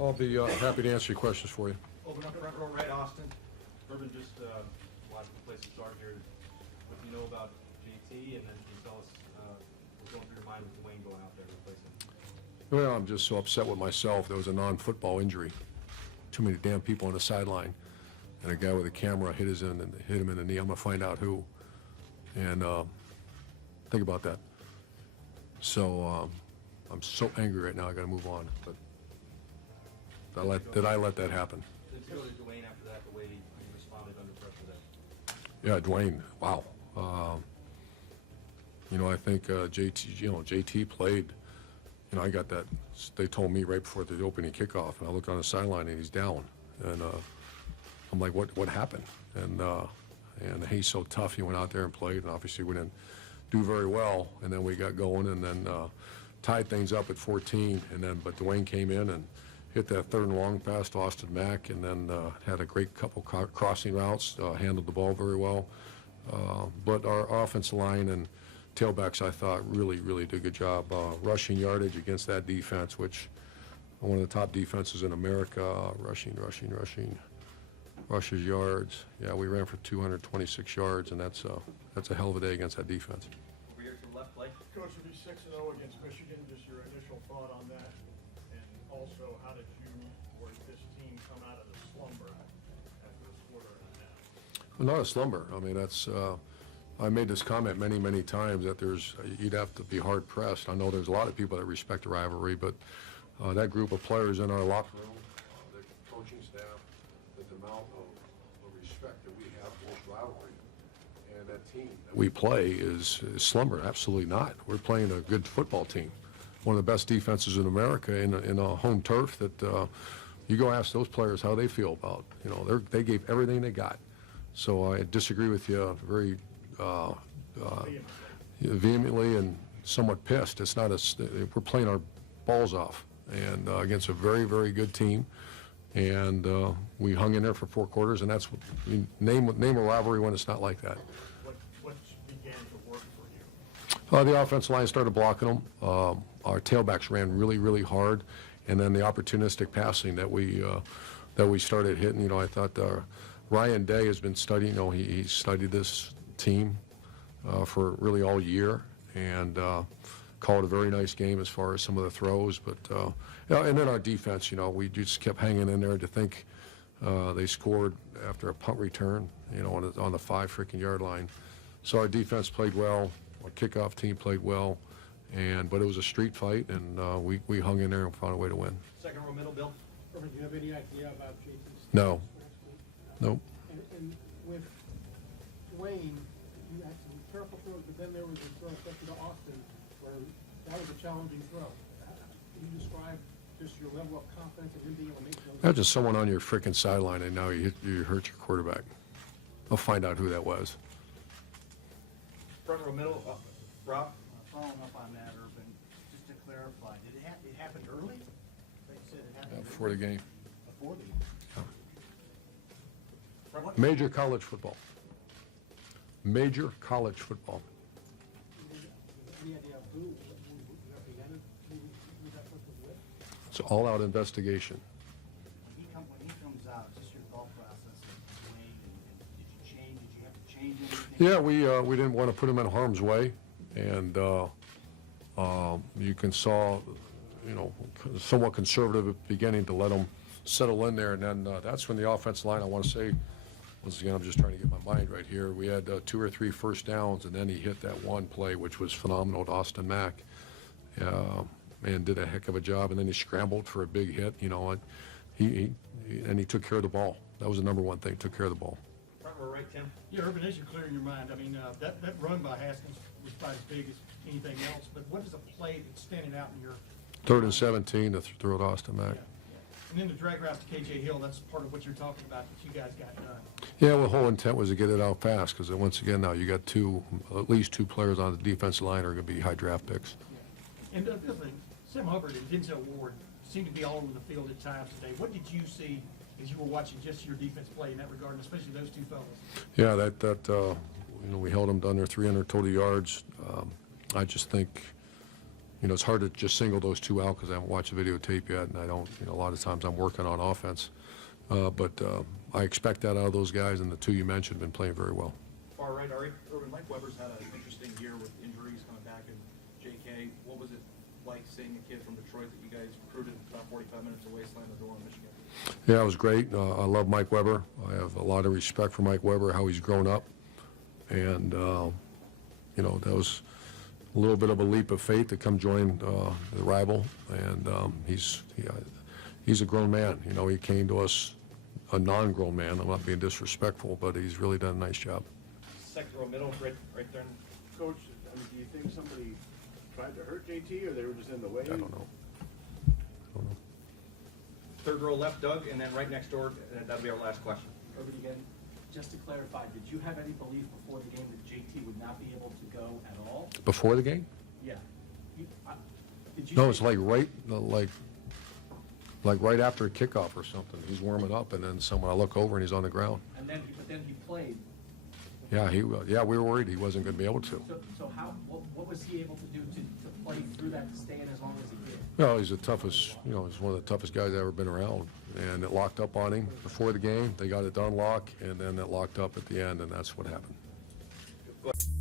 I'll be happy to answer your questions for you. Open up front row right, Austin. Urban, just watch the place to start here. What do you know about JT, and then can you tell us what's going through your mind with Dwayne going out there replacing him? Well, I'm just so upset with myself. There was a non-football injury. Too many damn people on the sideline, and a guy with a camera hit him in the knee. I'm gonna find out who, and think about that. So I'm so angry right now. I got to move on. But did I let that happen? Then to go to Dwayne after that, the way he responded under pressure there. Yeah, Dwayne. Wow. I think JT played. I got that. They told me right before the opening kickoff, and I looked on the sideline, and he's down. And I'm like, what happened? And he's so tough. He went out there and played, and obviously we didn't do very well. And then we got going, and then tied things up at 14. But Dwayne came in and hit that third and long pass to Austin Mack, and then had a great couple crossing routes, handled the ball very well. But our offensive line and tailbacks, I thought, really did a good job rushing yardage against that defense, which one of the top defenses in America. Rushes yards. Yeah, we ran for 226 yards, and that's a hell of a day against that defense. Over here to the left, Blake. Coach, will be 6-0 against Michigan. Just your initial thought on that, and also how did you or this team come out of the slumber after this quarter and a half? Well, not a slumber. I mean, that's. I made this comment many times that you'd have to be hard pressed. I know there's a lot of people that respect the rivalry, but that group of players in our locker room, the coaching staff, the amount of respect that we have for this rivalry, and that team that we play is slumber. Absolutely not. We're playing a good football team, one of the best defenses in America in a home turf. That you go ask those players how they feel about. They gave everything they got. So I disagree with you very vehemently and somewhat pissed. It's not we're playing our balls off, and against a very good team, and we hung in there for 4 quarters, and that's what name a rivalry when it's not like that. What began to work for you? The offensive line started blocking them. Our tailbacks ran really hard, and then the opportunistic passing that we started hitting. I thought Ryan Day has been studying. He studied this team for really all year, and called a very nice game as far as some of the throws. But and then our defense, we just kept hanging in there to think they scored after a punt return, on the 5-yard line. So our defense played well. Our kickoff team played well, but it was a street fight, and we hung in there and found a way to win. Second row middle, Bill. Do you have any idea about JT's? No. Nope. And with Dwayne, you had some careful throws, but then there was a throw, especially to Austin, where that was a challenging throw. Can you describe just your level of confidence of him being able to make those? That's just someone on your freaking sideline, and now you hurt your quarterback. I'll find out who that was. Front row middle, Rob. Following up on that, Urban, just to clarify, did it happen early? They said it happened Before the game. before the game. Major college football. Major college football. Any idea of who represented who that person was with? It's an all-out investigation. When he comes out, just your thought process of Dwayne, and did you have to change anything? Yeah, we didn't want to put him in harm's way, and you can saw, somewhat conservative at the beginning to let him settle in there, and then that's when the offensive line, I want to say, once again, I'm just trying to get my mind right here. We had 2 or 3 first downs, and then he hit that one play, which was phenomenal to Austin Mack, and did a heck of a job. And then he scrambled for a big hit, and he took care of the ball. That was the number one thing, took care of the ball. Front row right, Tim. Yeah, Urban, as you're clearing your mind, I mean, that run by Haskins was about as big as anything else, but what is a play that's standing out in your... 3rd and 17 to throw to Austin Mack. Yeah. And then the drag route to K.J. Hill, that's part of what you're talking about that you guys got done. Yeah, well, the whole intent was to get it out fast, because once again now you got at least two players on the defensive line are going to be high draft picks. Yeah. And the other thing, Sam Hubbard and Denzel Ward seemed to be all over the field at times today. What did you see as you were watching just your defense play in that regard, and especially those two fellas? Yeah, we held them to under 300 total yards. I just think it's hard to just single those two out because I haven't watched the videotape yet, and I don't, a lot of times I'm working on offense. But I expect that out of those guys, and the two you mentioned have been playing very well. Far right, Ari. Urban, Mike Weber's had an interesting year with injuries coming back, and JK, what was it like seeing a kid from Detroit that you guys recruited about 45 minutes away slam the door in Michigan? Yeah, it was great. I love Mike Weber. I have a lot of respect for Mike Weber, how he's grown up. And, that was a little bit of a leap of faith to come join the rival. And he's a grown man. He came to us a non-grown man. I'm not being disrespectful, but he's really done a nice job. Second row middle, right there. Coach, do you think somebody tried to hurt JT, or they were just in the way? I don't know. Third row left, Doug, and then right next door, that'll be our last question. Urban again, just to clarify, did you have any belief before the game that JT would not be able to go at all? Before the game? Yeah. Did you? No, say- it's like right after a kickoff or something. He's warming up, and then I look over and he's on the ground. But then he played. Yeah, we were worried he wasn't going to be able to. So what was he able to do to play through that, to stay in as long as he did? Well, he's the toughest, he's one of the toughest guys I've ever been around. And it locked up on him before the game. They got it to unlock, and then it locked up at the end, and that's what happened. Go ahead.